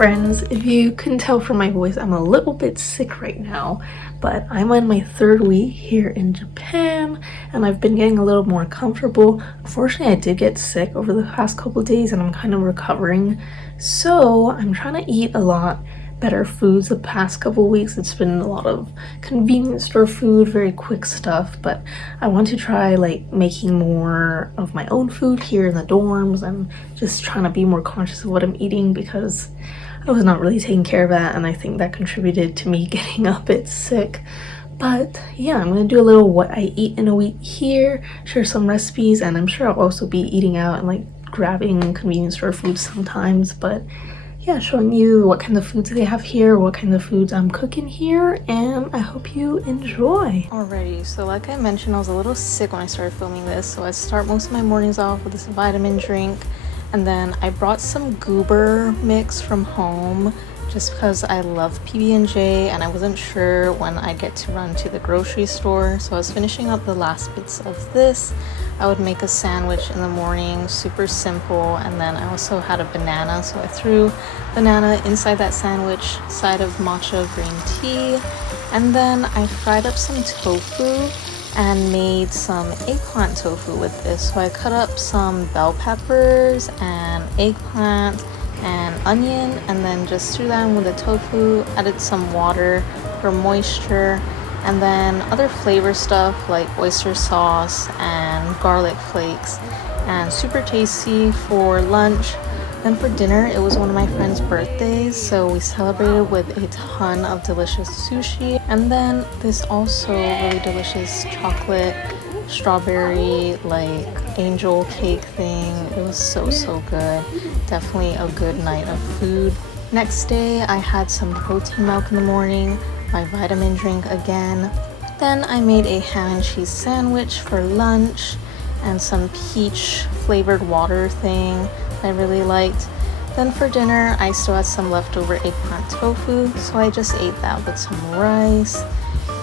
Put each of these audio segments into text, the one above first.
friends. If you couldn't tell from my voice, I'm a little bit sick right now, but I'm on my third week here in Japan and I've been getting a little more comfortable. Unfortunately, I did get sick over the past couple days and I'm kind of recovering. So I'm trying to eat a lot better foods the past couple weeks. It's been a lot of convenience store food, very quick stuff, but I want to try like making more of my own food here in the dorms and just trying to be more conscious of what I'm eating because I was not really taking care of that, and I think that contributed to me getting a bit sick. But yeah, I'm gonna do a little what I eat in a week here, share some recipes, and I'm sure I'll also be eating out and like grabbing convenience store food sometimes. But yeah, showing you what kind of foods they have here, what kind of foods I'm cooking here, and I hope you enjoy. Alrighty, so like I mentioned, I was a little sick when I started filming this, so I start most of my mornings off with this vitamin drink, and then I brought some goober mix from home just because I love PB&J and I wasn't sure when I'd get to run to the grocery store, so I was finishing up the last bits of this. I would make a sandwich in the morning, super simple, and then I also had a banana, so I threw banana inside that sandwich, side of matcha green tea, and then I fried up some tofu and made some eggplant tofu with this. So I cut up some bell peppers and eggplant and onion and then just threw that in with the tofu, added some water for moisture, and then other flavor stuff like oyster sauce and garlic flakes, and super tasty for lunch. Then for dinner, it was one of my friend's birthdays, so we celebrated with a ton of delicious sushi, and then this also really delicious chocolate strawberry like angel cake thing. It was so good. Definitely a good night of food. Next day, I had some protein milk in the morning, my vitamin drink again. Then I made a ham and cheese sandwich for lunch and some peach flavored water thing I really liked. Then for dinner, I still had some leftover eggplant tofu, so I just ate that with some rice.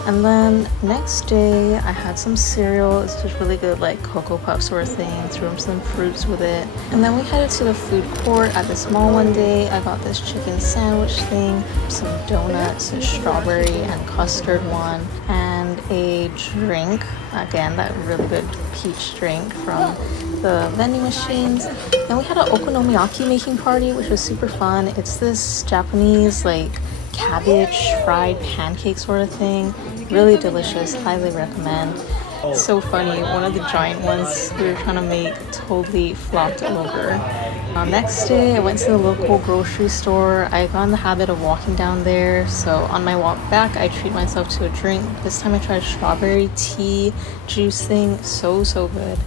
And then next day, I had some cereal. It's just really good, like Cocoa Puff sort of thing. Threw some fruits with it. And then we headed to the food court at this mall one day. I got this chicken sandwich thing, some donuts, a strawberry and custard one, and a drink. Again, that really good peach drink from the vending machines. And we had an okonomiyaki making party, which was super fun. It's this Japanese, like, cabbage fried pancake sort of thing. Really delicious, highly recommend. So funny, one of the giant ones we were trying to make totally flopped over. Next day, I went to the local grocery store. I got in the habit of walking down there, so on my walk back, I treat myself to a drink. This time I tried a strawberry tea juice thing, so good.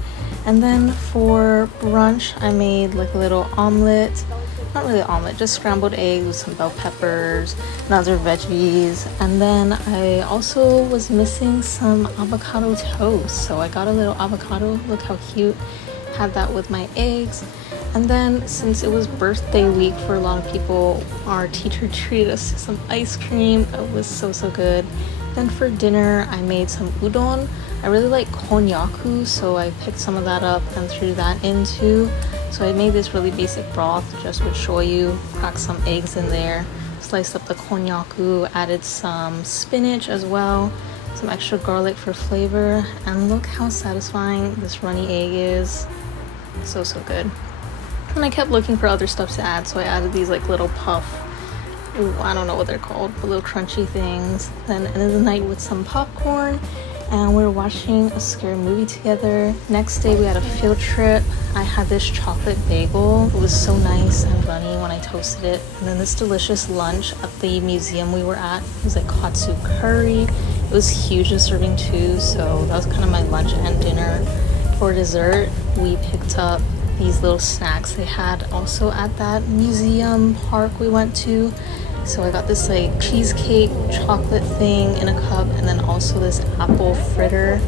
And then for brunch, I made like a little omelet. Not really omelet, just scrambled eggs with some bell peppers and other veggies. And then I also was missing some avocado toast, so I got a little avocado. Look how cute. Had that with my eggs. And then since it was birthday week for a lot of people, our teacher treated us to some ice cream. It was so good. Then for dinner, I made some udon. I really like konnyaku, so I picked some of that up and threw that in too. So I made this really basic broth just with shoyu, cracked some eggs in there, sliced up the konnyaku, added some spinach as well, some extra garlic for flavor, and look how satisfying this runny egg is. So good. And I kept looking for other stuff to add, so I added these like little puff, I don't know what they're called, but little crunchy things. Then ended the night with some popcorn, and we were watching a scary movie together. Next day we had a field trip. I had this chocolate bagel. It was so nice and runny when I toasted it. And then this delicious lunch at the museum we were at. It was like katsu curry. It was huge, a serving too, so that was kind of my lunch and dinner. For dessert, we picked up these little snacks they had also at that museum park we went to. So I got this like cheesecake chocolate thing in a cup, and then also this apple fritter.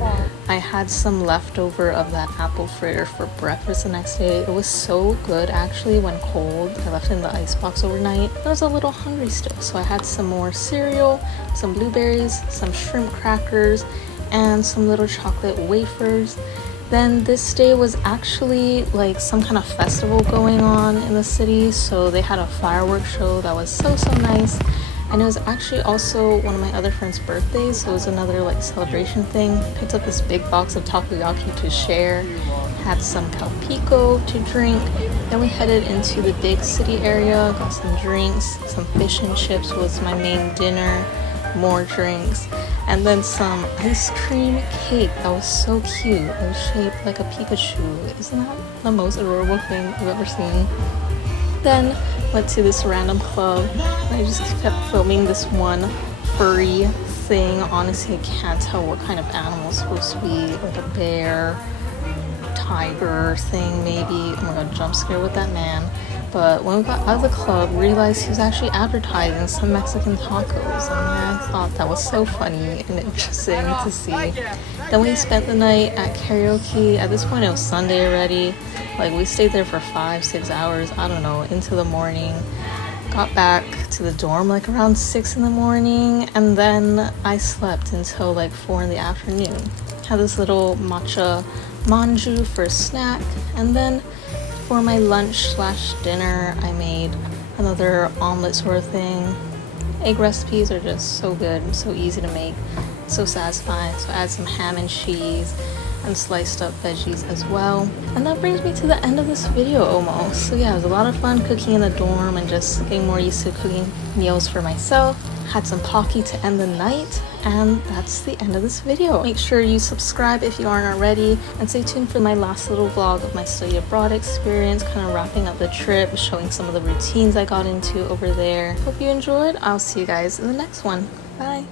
I had some leftover of that apple fritter for breakfast the next day. It was so good actually when cold. I left it in the icebox overnight. I was a little hungry still, so I had some more cereal, some blueberries, some shrimp crackers, and some little chocolate wafers. Then this day was actually like some kind of festival going on in the city, so they had a fireworks show that was so nice. And it was actually also one of my other friends' birthdays, so it was another like celebration thing. Picked up this big box of takoyaki to share, had some calpico to drink. Then we headed into the big city area, got some drinks, some fish and chips was my main dinner, more drinks, and then some ice cream cake that was so cute. It was shaped like a Pikachu. Isn't that the most adorable thing I've ever seen? Then went to this random club and I just kept filming this one furry thing. Honestly, I can't tell what kind of animal it's supposed to be, like a bear, tiger thing maybe. Oh my god, jump scare with that man. But when we got out of the club, realized he was actually advertising some Mexican tacos, and I thought that was so funny and interesting to see. Then we spent the night at karaoke. At this point it was Sunday already. Like we stayed there for 5-6 hours, I don't know, into the morning. Got back to the dorm like around 6 in the morning, and then I slept until like 4 in the afternoon. Had this little matcha manju for a snack, and then for my lunch/dinner I made another omelet sort of thing. Egg recipes are just so good and so easy to make, so satisfying. So I add some ham and cheese and sliced up veggies as well. And that brings me to the end of this video almost. So yeah, it was a lot of fun cooking in the dorm and just getting more used to cooking meals for myself. Had some Pocky to end the night, and that's the end of this video. Make sure you subscribe if you aren't already, and stay tuned for my last little vlog of my study abroad experience, kind of wrapping up the trip, showing some of the routines I got into over there. Hope you enjoyed. I'll see you guys in the next one. Bye.